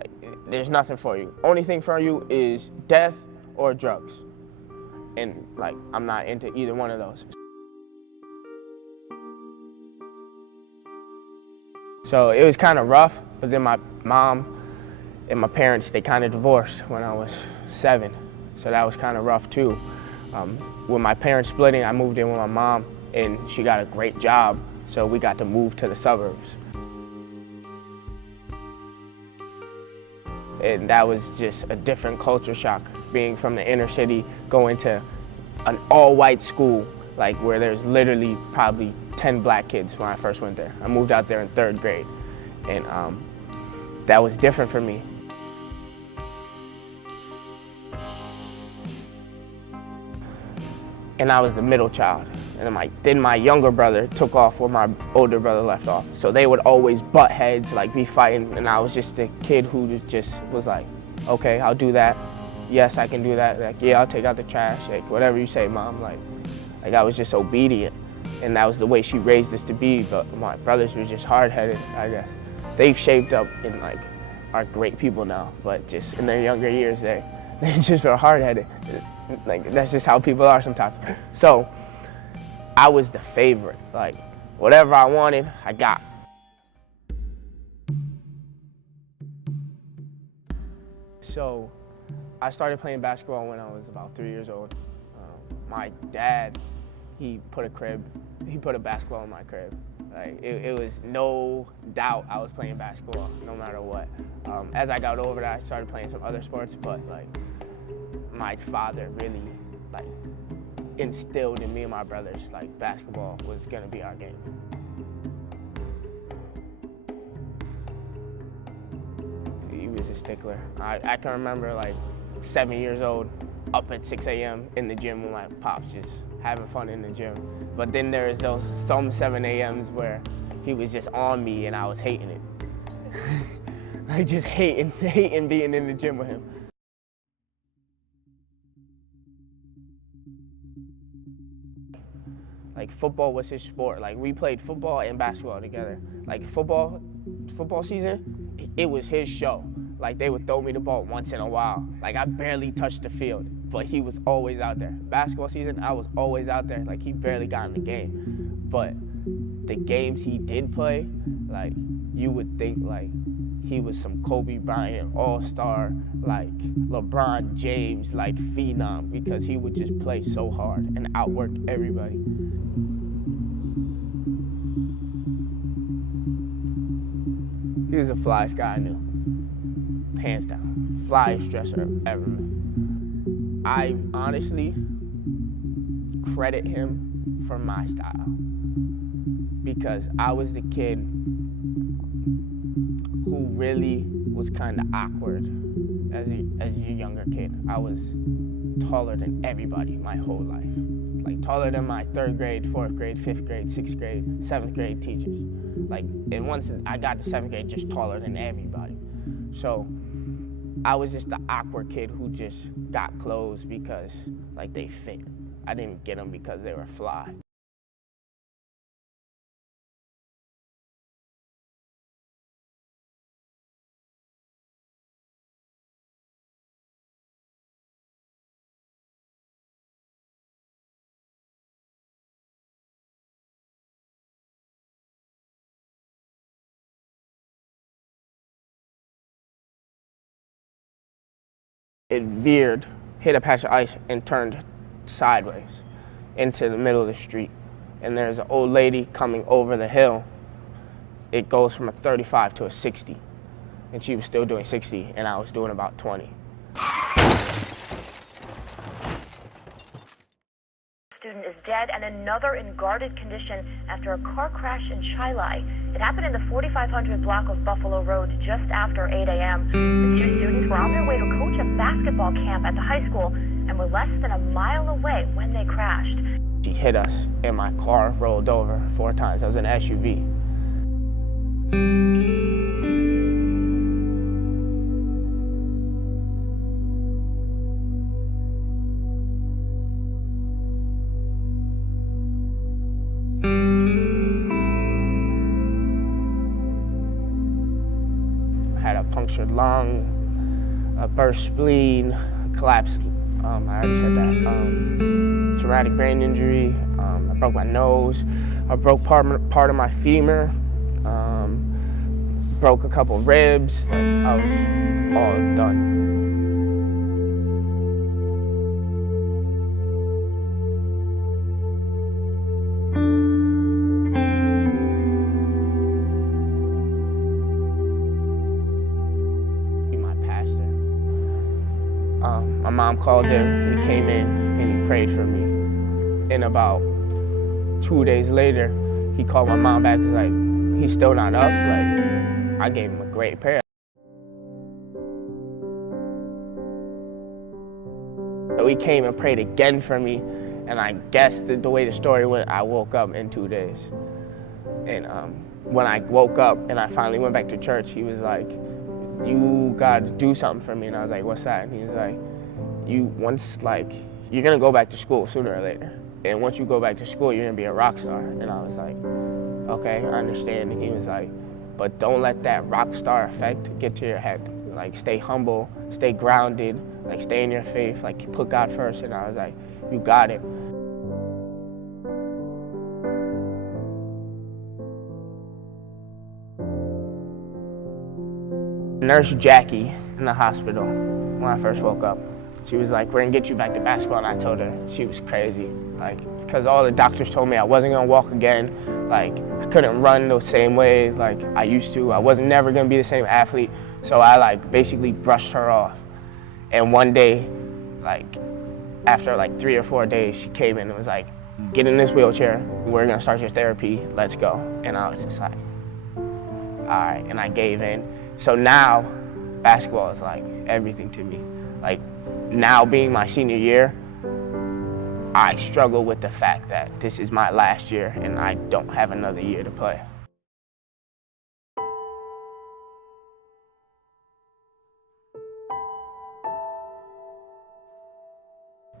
Like, there's nothing for you. Only thing for you is death or drugs. And like, I'm not into either one of those. So it was kind of rough, but then my mom and my parents, they kind of divorced when I was 7. So that was kind of rough too. With my parents splitting, I moved in with my mom and she got a great job. So we got to move to the suburbs. And that was just a different culture shock, being from the inner city, going to an all-white school, like where there's literally probably 10 black kids when I first went there. I moved out there in 3rd grade, and that was different for me. And I was the middle child. And then my younger brother took off where my older brother left off. So they would always butt heads, like be fighting, and I was just the kid who just was like, okay, I'll do that. Yes, I can do that. Like, yeah, I'll take out the trash. Like, whatever you say, Mom. Like I was just obedient. And that was the way she raised us to be, but my brothers were just hard-headed, I guess. They've shaped up and like are great people now, but just in their younger years, they just were hard-headed. Like, that's just how people are sometimes. So I was the favorite. Like, whatever I wanted, I got. So I started playing basketball when I was about 3 years old. My dad, he put a basketball in my crib. Like, it was no doubt I was playing basketball, no matter what. As I got over that, I started playing some other sports, but like, my father really like instilled in me and my brothers like basketball was gonna be our game. He was a stickler. I can remember like 7 years old, up at 6 a.m. in the gym with my pops, just having fun in the gym. But then there's some 7 a.m.s where he was just on me and I was hating it. Like, just hating being in the gym with him. Like, football was his sport. Like, we played football and basketball together. Like, football season, it was his show. Like, they would throw me the ball once in a while. Like, I barely touched the field, but he was always out there. Basketball season, I was always out there. Like, he barely got in the game. But the games he did play, like, you would think, like, he was some Kobe Bryant all-star, like LeBron James, like phenom, because he would just play so hard and outwork everybody. He was the flyest guy I knew, hands down. Flyest dresser I've ever met. I honestly credit him for my style, because I was the kid who really was kind of awkward as a younger kid. I was taller than everybody my whole life. Like, taller than my 3rd grade, 4th grade, 5th grade, 6th grade, 7th grade teachers. Like, and once I got to 7th grade, just taller than everybody. So I was just the awkward kid who just got clothes because, like, they fit. I didn't get them because they were fly. It veered, hit a patch of ice, and turned sideways into the middle of the street. And there's an old lady coming over the hill. It goes from a 35 to a 60. And she was still doing 60, and I was doing about 20. Student is dead and another in guarded condition after a car crash in Chilai. It happened in the 4500 block of Buffalo Road just after 8 a.m. The 2 students were on their way to coach a basketball camp at the high school and were less than a mile away when they crashed. She hit us and my car rolled over 4 times. That was an SUV. ruptured lung, a burst spleen, collapsed, I already said that, traumatic brain injury, I broke my nose, I broke part of my femur, broke a couple ribs, like I was all done. My mom called him, he came in and he prayed for me. And about 2 days later, he called my mom back, he's like, he's still not up? Like, I gave him a great prayer. So he came and prayed again for me, and I guess the way the story went, I woke up in 2 days. And when I woke up and I finally went back to church, he was like, you gotta do something for me. And I was like, what's that? And he was like, you're gonna go back to school sooner or later. And once you go back to school, you're gonna be a rock star. And I was like, okay, I understand. And he was like, but don't let that rock star effect get to your head. Like, stay humble, stay grounded, like, stay in your faith, like, put God first. And I was like, you got it. Nurse Jackie in the hospital when I first woke up. She was like, we're gonna get you back to basketball. And I told her she was crazy. Like, because all the doctors told me I wasn't gonna walk again. Like, I couldn't run the same way like I used to. I was never gonna be the same athlete. So I like basically brushed her off. And one day, like after like 3 or 4 days, she came in and was like, get in this wheelchair. We're gonna start your therapy. Let's go. And I was just like, all right. And I gave in. So now, basketball is like everything to me. Like, now being my senior year, I struggle with the fact that this is my last year and I don't have another year to play.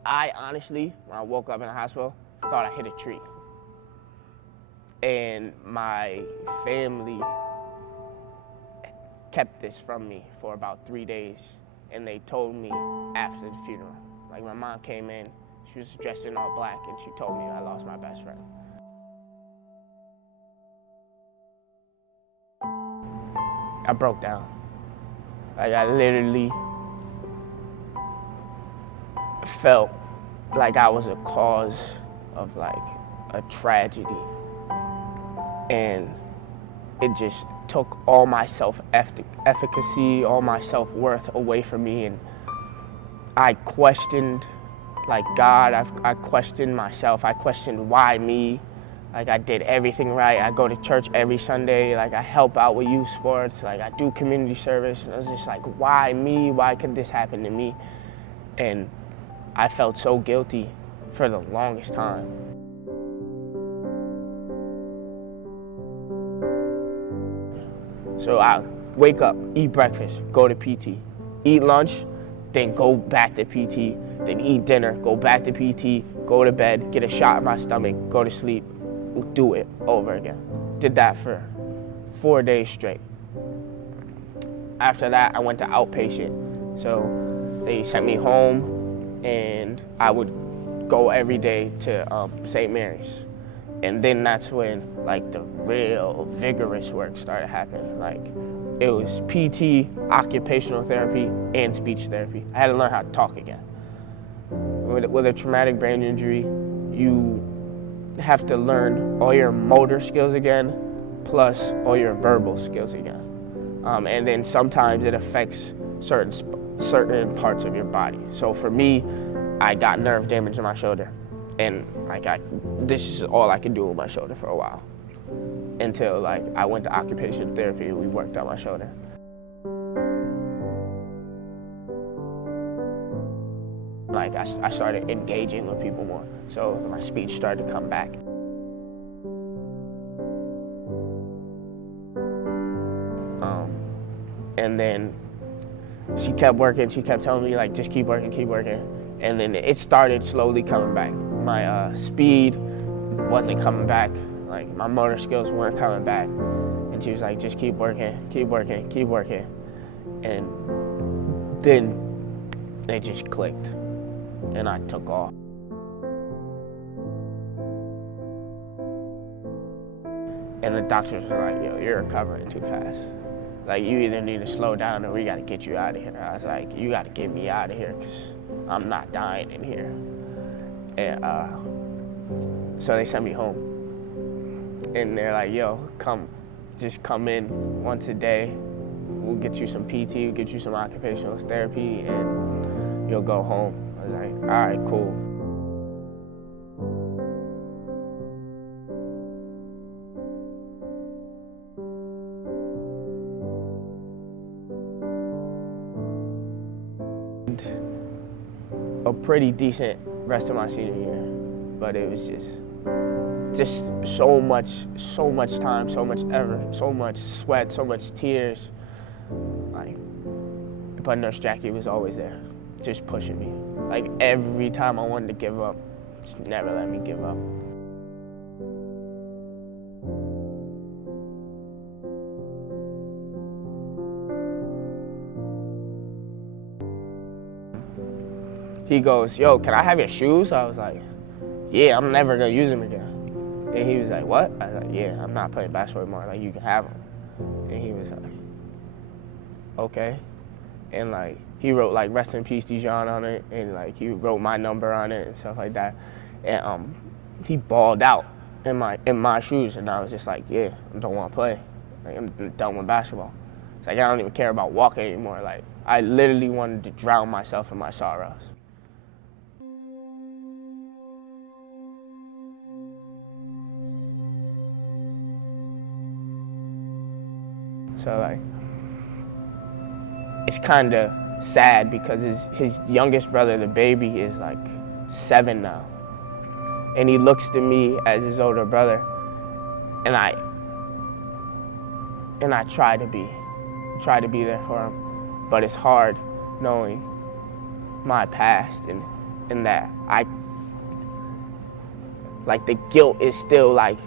I honestly, when I woke up in the hospital, thought I hit a tree. And my family kept this from me for about 3 days, and they told me after the funeral. Like, my mom came in, she was dressed in all black, and she told me I lost my best friend. I broke down. Like, I literally felt like I was a cause of like a tragedy, and it just took all my self-efficacy, all my self-worth away from me, and I questioned like God, I questioned myself, I questioned why me. Like, I did everything right, I go to church every Sunday, like I help out with youth sports, like I do community service, and I was just like, why me, why could this happen to me? And I felt so guilty for the longest time. So I wake up, eat breakfast, go to PT, eat lunch, then go back to PT, then eat dinner, go back to PT, go to bed, get a shot in my stomach, go to sleep, do it over again. Did that for 4 days straight. After that, I went to outpatient. So they sent me home, and I would go every day to St. Mary's. And then that's when like the real vigorous work started happening. Like, it was PT, occupational therapy, and speech therapy. I had to learn how to talk again. With a traumatic brain injury, you have to learn all your motor skills again, plus all your verbal skills again. And then sometimes it affects certain parts of your body. So for me, I got nerve damage in my shoulder. And like this is all I could do with my shoulder for a while, until like I went to occupational therapy and we worked on my shoulder. Like, I started engaging with people more, so my speech started to come back. And then she kept working, she kept telling me like, just keep working, keep working. And then it started slowly coming back. My speed wasn't coming back. Like, my motor skills weren't coming back. And she was like, just keep working, keep working, keep working. And then it just clicked, and I took off. And the doctors were like, yo, you're recovering too fast. Like, you either need to slow down or we gotta get you out of here. I was like, you gotta get me out of here, because I'm not dying in here. And so they sent me home. And they're like, yo, just come in once a day. We'll get you some PT, we'll get you some occupational therapy, and you'll go home. I was like, all right, cool. A pretty decent rest of my senior year, but it was just so much time, so much effort, so much sweat, so much tears. Like, but Nurse Jackie was always there, just pushing me. Like, every time I wanted to give up, she never let me give up. He goes, yo, can I have your shoes? I was like, yeah, I'm never gonna use them again. And he was like, what? I was like, yeah, I'm not playing basketball anymore. Like, you can have them. And he was like, okay. And like, he wrote like, rest in peace, Dijon on it. And like, he wrote my number on it and stuff like that. And he balled out in my shoes. And I was just like, yeah, I don't want to play. Like, I'm done with basketball. It's like, I don't even care about walking anymore. Like, I literally wanted to drown myself in my sorrows. So like, it's kind of sad because his youngest brother, the baby, is like 7 now. And he looks to me as his older brother, and I try to be there for him, but it's hard knowing my past and that like the guilt is still like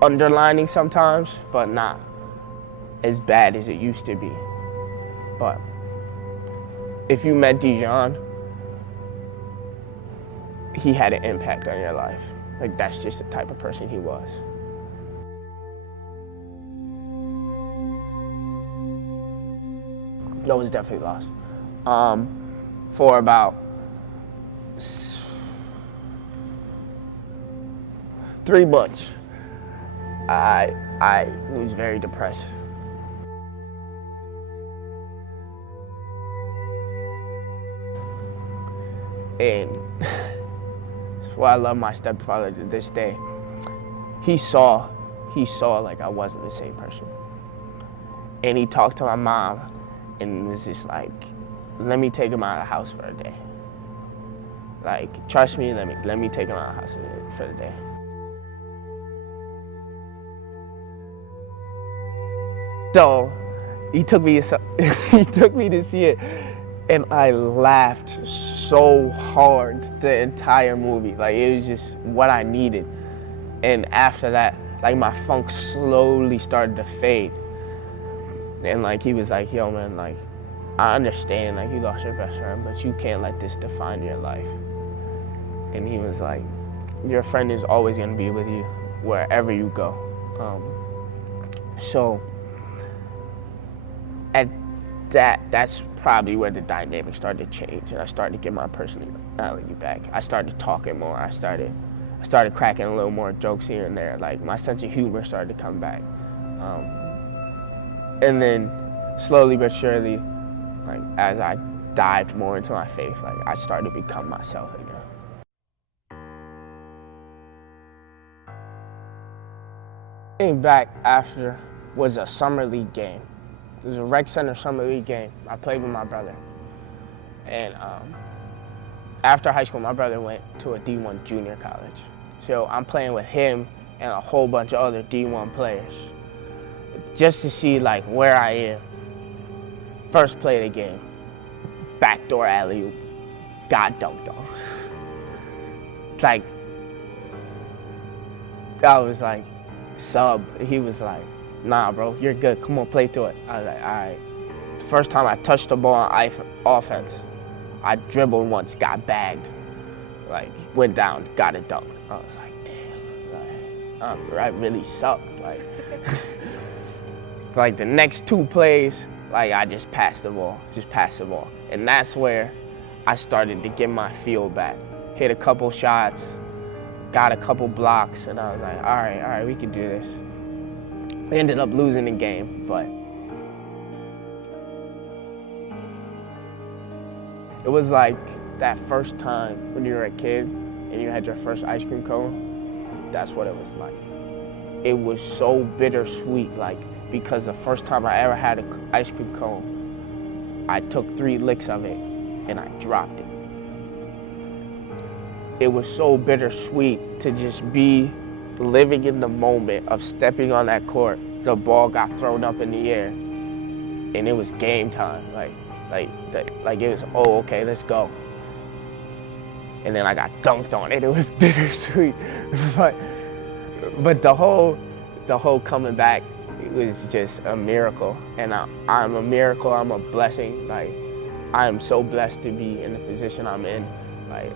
underlining sometimes, but not as bad as it used to be. But if you met Dijon, he had an impact on your life. Like, that's just the type of person he was. That was definitely lost. For about 3 months, I was very depressed. And that's why I love my stepfather to this day. He saw like I wasn't the same person. And he talked to my mom and was just like, let me take him out of the house for a day. Like, trust me, let me take him out of the house for the day. So he took me to see it. And I laughed so hard the entire movie. Like, it was just what I needed. And after that, like, my funk slowly started to fade. And like, he was like, yo man, like, I understand, like, you lost your best friend, but you can't let this define your life. And he was like, your friend is always gonna be with you wherever you go. So at that's probably where the dynamic started to change, and I started to get my personality back. I started talking more. I started cracking a little more jokes here and there. Like, my sense of humor started to come back. And then slowly but surely, like, as I dived more into my faith, like, I started to become myself again. Came back after was a summer league game. It was a rec center summer league game. I played with my brother. And after high school, my brother went to a D1 junior college. So I'm playing with him and a whole bunch of other D1 players, just to see like where I am. First play of the game, backdoor alley-oop, got dunked on. Like, I was like, sub. He was like, nah, bro, you're good. Come on, play through it. I was like, all right. First time I touched the ball on offense, I dribbled once, got bagged, like went down, got a dunk. I was like, damn, like, I really suck. Like the next 2 plays, like I just passed the ball. And that's where I started to get my feel back. Hit a couple shots, got a couple blocks, and I was like, all right, we can do this. We ended up losing the game, but it was like that first time when you were a kid and you had your first ice cream cone. That's what it was like. It was so bittersweet, like, because the first time I ever had an ice cream cone, I took 3 licks of it and I dropped it. It was so bittersweet to just be living in the moment of stepping on that court. The ball got thrown up in the air and it was game time. Like it was, oh, okay, let's go. And then I got dunked on it. It was bittersweet. But the whole coming back, it was just a miracle. And I'm a miracle, I'm a blessing. Like, I am so blessed to be in the position I'm in. Like,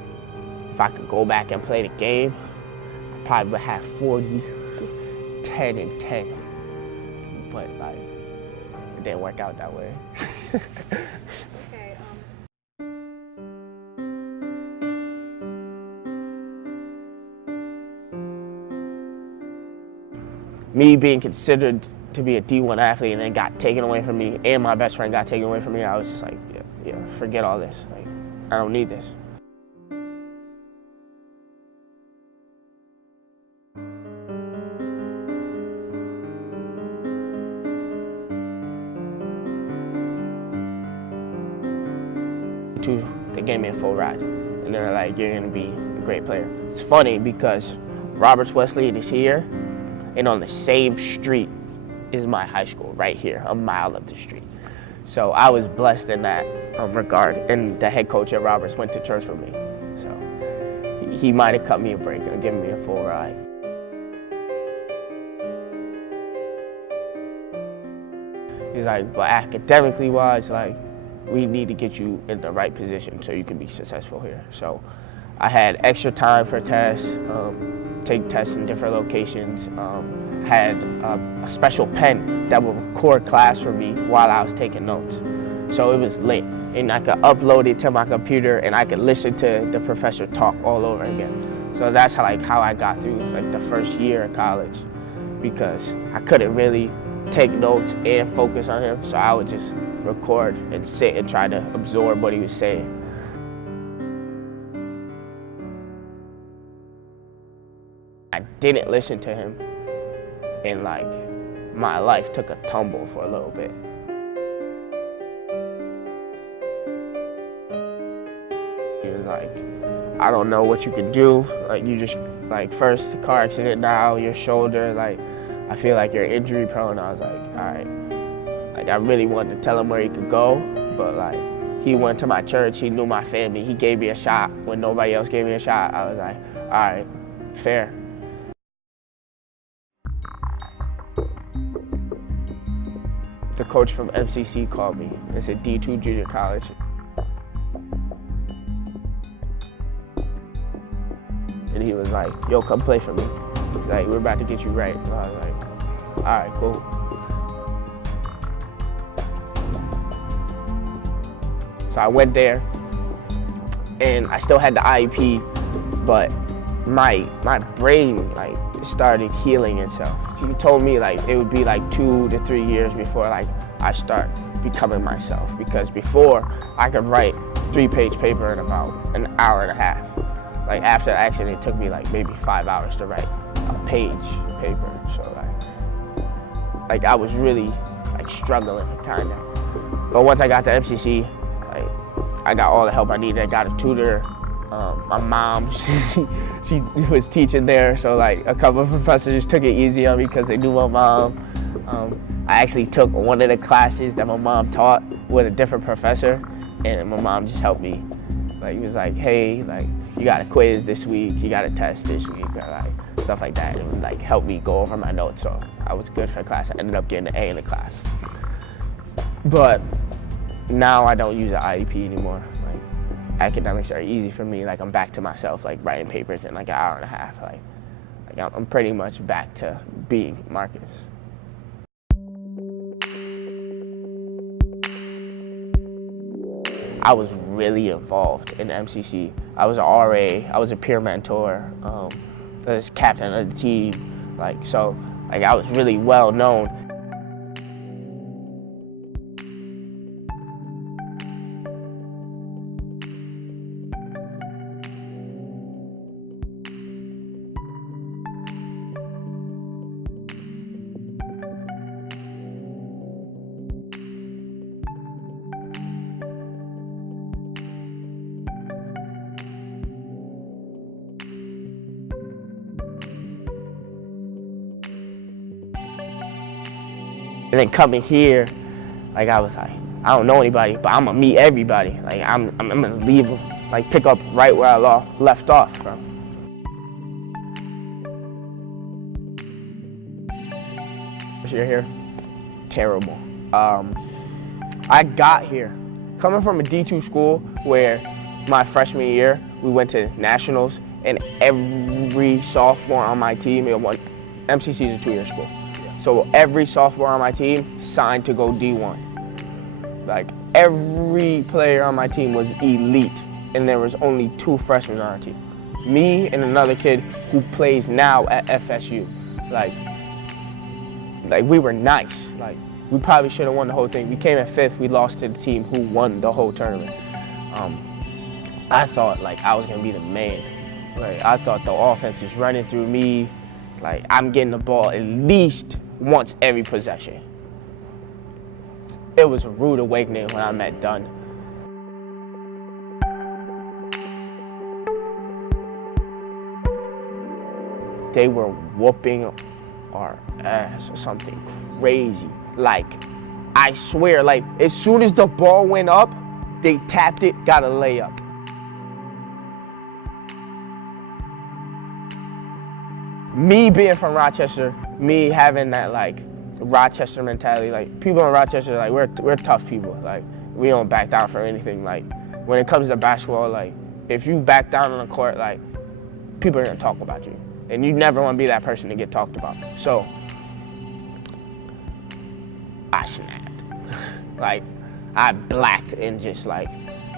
if I could go back and play the game, I probably would have 40, 10, and 10. But like, it didn't work out that way. Okay. Me being considered to be a D1 athlete and then got taken away from me, and my best friend got taken away from me, I was just like, yeah, forget all this. Like, I don't need this. They gave me a full ride, and they're like, you're gonna be a great player. It's funny because Roberts Wesleyan is here, and on the same street is my high school, right here, a mile up the street. So I was blessed in that regard, and the head coach at Roberts went to church with me. So he might have cut me a break and given me a full ride. He's like, but academically wise, like, we need to get you in the right position so you can be successful here. So I had extra time for tests, take tests in different locations, had a special pen that would record class for me while I was taking notes. So it was lit, and I could upload it to my computer and I could listen to the professor talk all over again. So that's how I got through like the first year of college, because I couldn't really take notes and focus on him, so I would just record and sit and try to absorb what he was saying. I didn't listen to him, and like my life took a tumble for a little bit. He was like, I don't know what you can do. Like, you just, like, first the car accident, now your shoulder, like, I feel like you're injury prone. I was like, all right. Like, I really wanted to tell him where he could go, but like, he went to my church, he knew my family, he gave me a shot when nobody else gave me a shot. I was like, all right, fair. The coach from MCC called me. It's a D2 junior college. And he was like, yo, come play for me. He's like, we're about to get you right. And I was like, all right, cool. So I went there, and I still had the IEP, but my brain like started healing itself. He told me like it would be like 2 to 3 years before like I start becoming myself, because before I could write 3-page paper in about an hour and a half. Like, after the accident, it took me like maybe 5 hours to write a page paper. So like I was really like struggling, kind of. But once I got to MCC, like, I got all the help I needed. I got a tutor. My mom, she was teaching there, so like a couple of professors took it easy on me because they knew my mom. I actually took one of the classes that my mom taught with a different professor, and my mom just helped me. Like, he was like, hey, like, you got a quiz this week, you got a test this week, or like stuff like that. It would like help me go over my notes, so I was good for the class. I ended up getting an A in the class. But now I don't use an IEP anymore. Like, academics are easy for me. Like, I'm back to myself, like writing papers in like an hour and a half. Like I'm pretty much back to being Marcus. I was really involved in MCC. I was an RA, I was a peer mentor, I was captain of the team. Like, so, like, I was really well known. And then coming here, like, I was like, I don't know anybody, but I'm gonna meet everybody. Like, I'm gonna leave, like, pick up right where I left off from. First year here, terrible. I got here coming from a D2 school where my freshman year we went to nationals, and every sophomore on my team, MCC is a 2-year school. So every sophomore on my team signed to go D1. Like, every player on my team was elite, and there was only 2 freshmen on our team. Me and another kid who plays now at FSU. Like we were nice. Like, we probably should have won the whole thing. We came in 5th, we lost to the team who won the whole tournament. I thought, like, I was gonna be the man. Like, I thought the offense was running through me. Like, I'm getting the ball at least once every possession. It was a rude awakening when I met Dunn. They were whooping our ass or something crazy. Like, I swear, like, as soon as the ball went up, they tapped it, got a layup. Me being from Rochester, me having that, like, Rochester mentality, like, people in Rochester, like, we're tough people. Like, we don't back down from anything. Like, when it comes to basketball, like, if you back down on the court, like, people are gonna talk about you. And you never wanna be that person to get talked about. So, I snapped. Like, I blacked and just, like,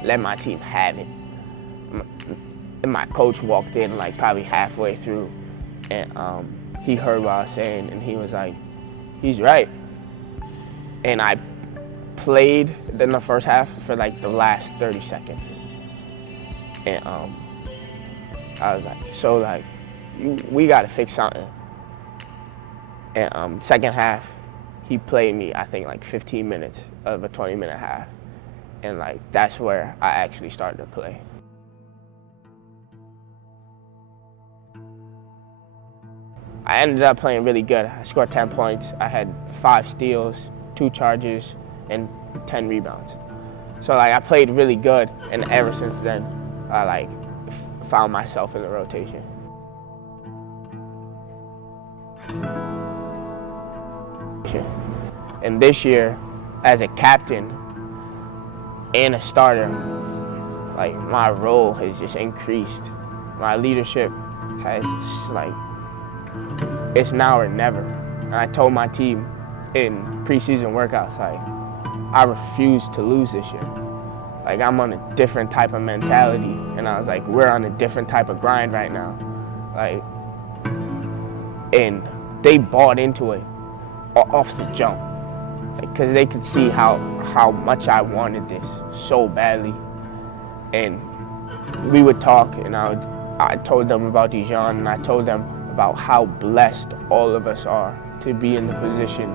let my team have it. And my coach walked in, like, probably halfway through, and he heard what I was saying, and he was like, he's right. And I played in the first half for, like, the last 30 seconds. And I was like, so, like, we gotta fix something. And second half, he played me, I think, like 15 minutes of a 20-minute half. And, like, that's where I actually started to play. I ended up playing really good. I scored 10 points. I had 5 steals, 2 charges, and 10 rebounds. So, like, I played really good, and ever since then, I, like, found myself in the rotation. And this year, as a captain and a starter, like, my role has just increased. My leadership has just, like, it's now or never. And I told my team in preseason workouts, like, I refuse to lose this year. Like, I'm on a different type of mentality, and I was like, we're on a different type of grind right now. Like, and they bought into it off the jump, because they could see how much I wanted this so badly. And we would talk, and I told them about Dijon, and I told them about how blessed all of us are to be in the position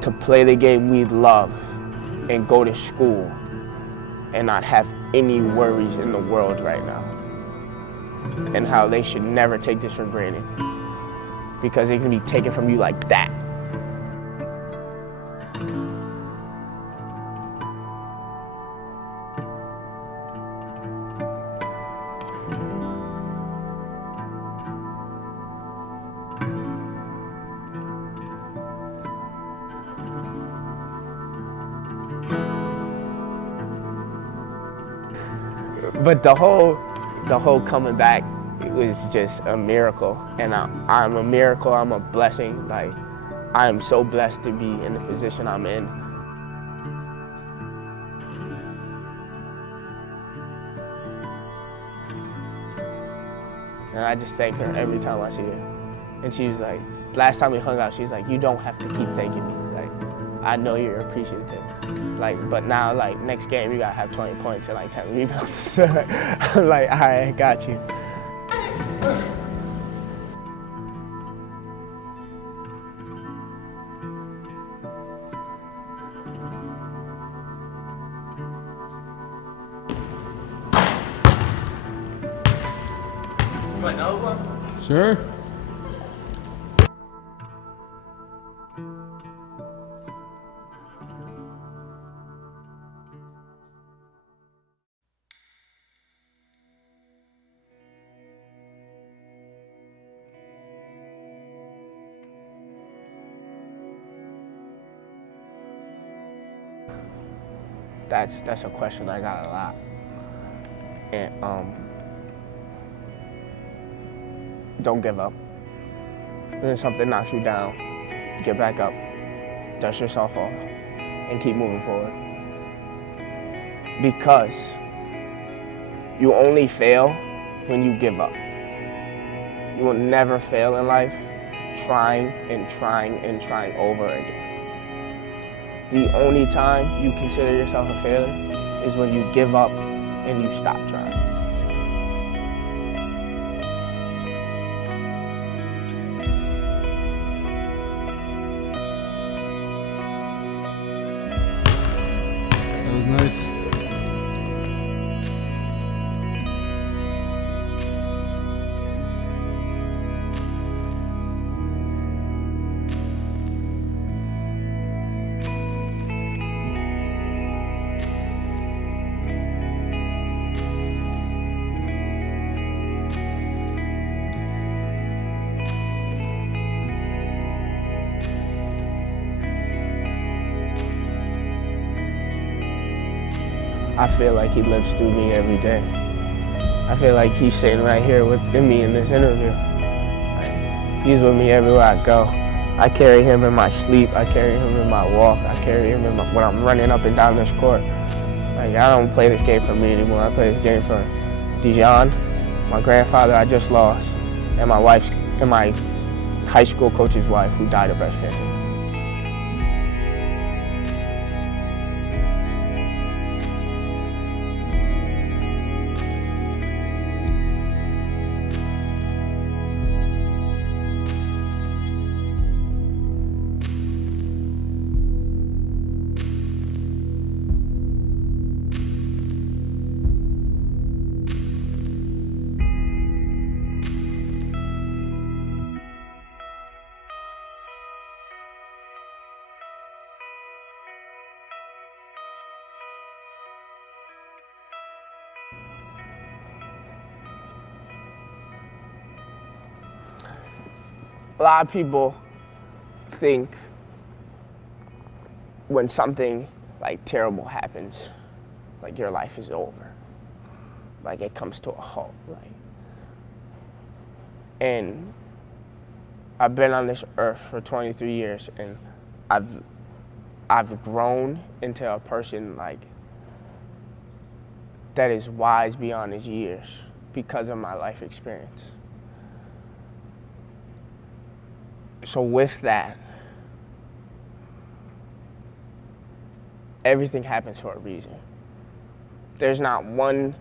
to play the game we love and go to school and not have any worries in the world right now. And how they should never take this for granted, because it can be taken from you like that. But the whole coming back, it was just a miracle. And I'm a miracle, I'm a blessing. Like, I am so blessed to be in the position I'm in. And I just thank her every time I see her. And she was like, last time we hung out, she was like, you don't have to keep thanking me. Like, I know you're appreciative. Like, but now, like, next game, you gotta have 20 points and like 10 rebounds. I'm like, all right, I got you. You want another one? Sure. That's a question I got a lot. And don't give up. When something knocks you down, get back up, dust yourself off, and keep moving forward. Because you only fail when you give up. You will never fail in life trying and trying and trying over again. The only time you consider yourself a failure is when you give up and you stop trying. That was nice. I feel like he lives through me every day. I feel like he's sitting right here with me in this interview. Like, he's with me everywhere I go. I carry him in my sleep. I carry him in my walk. I carry him when I'm running up and down this court. Like, I don't play this game for me anymore. I play this game for Dijon, my grandfather I just lost, and my high school coach's wife who died of breast cancer. A lot of people think when something like terrible happens, like your life is over. Like it comes to a halt. And I've been on this earth for 23 years and I've grown into a person like that is wise beyond his years because of my life experience. So with that, everything happens for a reason. There's not one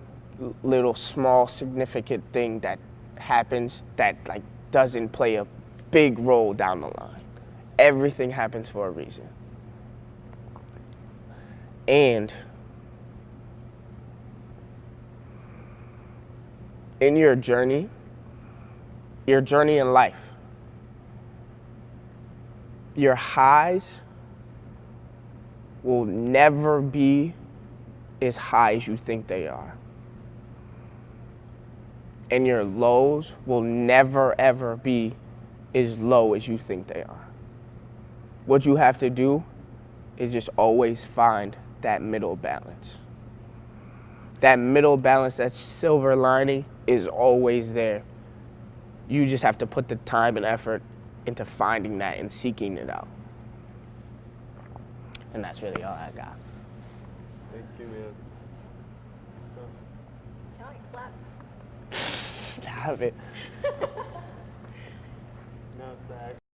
little small significant thing that happens that like doesn't play a big role down the line. Everything happens for a reason. And in your journey in life, your highs will never be as high as you think they are. And your lows will never, ever be as low as you think they are. What you have to do is just always find that middle balance. that middle balance, that silver lining is always there. You just have to put the time and effort into finding that and seeking it out. And that's really all I got. Thank you, man. Sound like slap. Stop it. No, Zach.